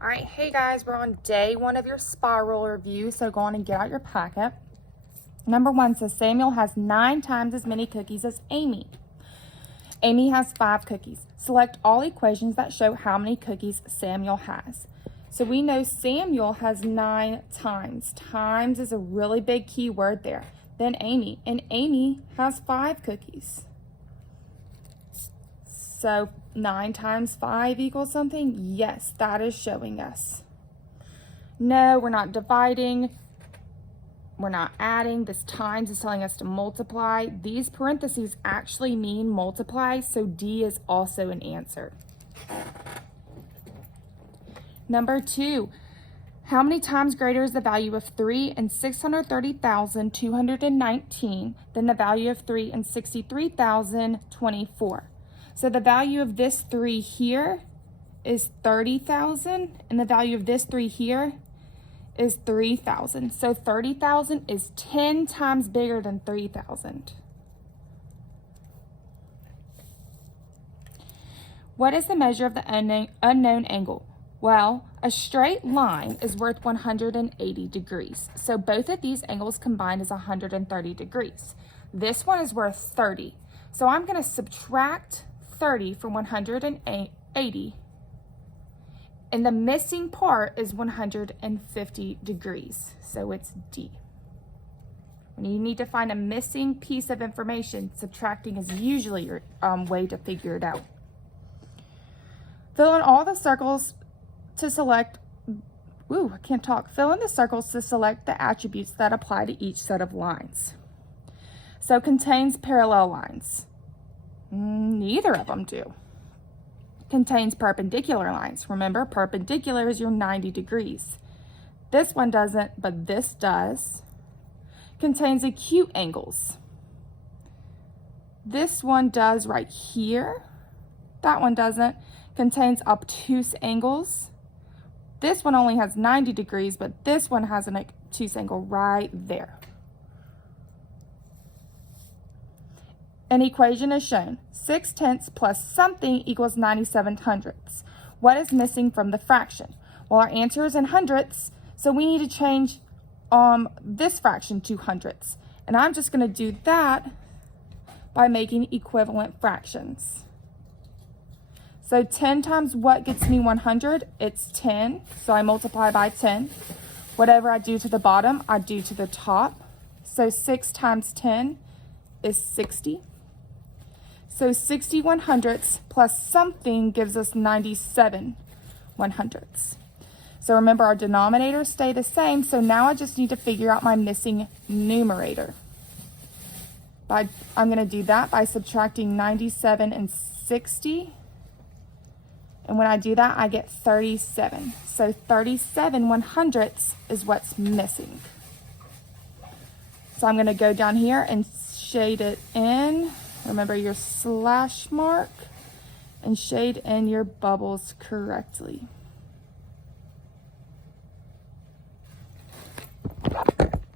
All right, hey guys, we're on day 1 of your spiral review, so go on and get out your packet. Number 1 says Samuel has 9 times as many cookies as Amy. Amy has 5 cookies. Select all equations that show how many cookies Samuel has. So we know Samuel has 9 times. Times is a really big key word there. Then Amy, and Amy has 5 cookies. So 9 times 5 equals something? Yes, that is showing us. No, we're not dividing. We're not adding. This times is telling us to multiply. These parentheses actually mean multiply, so D is also an answer. Number 2, how many times greater is the value of 3 and 630,219 than the value of 3 and 63,024? So the value of this 3 here is 30,000, and the value of this 3 here is 3,000. So 30,000 is 10 times bigger than 3,000. What is the measure of the unknown angle? Well, a straight line is worth 180 degrees. So both of these angles combined is 130 degrees. This one is worth 30. So I'm going to subtract 30 from 180. And the missing part is 150 degrees. So it's D. When you need to find a missing piece of information, subtracting is usually your way to figure it out. Fill in all the circles to select, fill in the circles to select the attributes that apply to each set of lines. So contains parallel lines. Neither of them do. Contains perpendicular lines. Remember, perpendicular is your 90 degrees. This one doesn't, but this does. Contains acute angles. This one does right here. That one doesn't. Contains obtuse angles. This one only has 90 degrees, but this one has an obtuse angle right there. An equation is shown. 6/10 plus something equals 97/100. What is missing from the fraction? Well, our answer is in hundredths, so we need to change this fraction to hundredths. And I'm just going to do that by making equivalent fractions. So 10 times what gets me 100? It's 10, so I multiply by 10. Whatever I do to the bottom, I do to the top. So 6 times 10 is 60. So 60/100 plus something gives us 97/100. So remember, our denominators stay the same, so now I just need to figure out my missing numerator. I'm going to do that by subtracting 97 and 60. And when I do that, I get 37. So 37/100 is what's missing. So I'm going to go down here and shade it in. Remember your slash mark and shade in your bubbles correctly.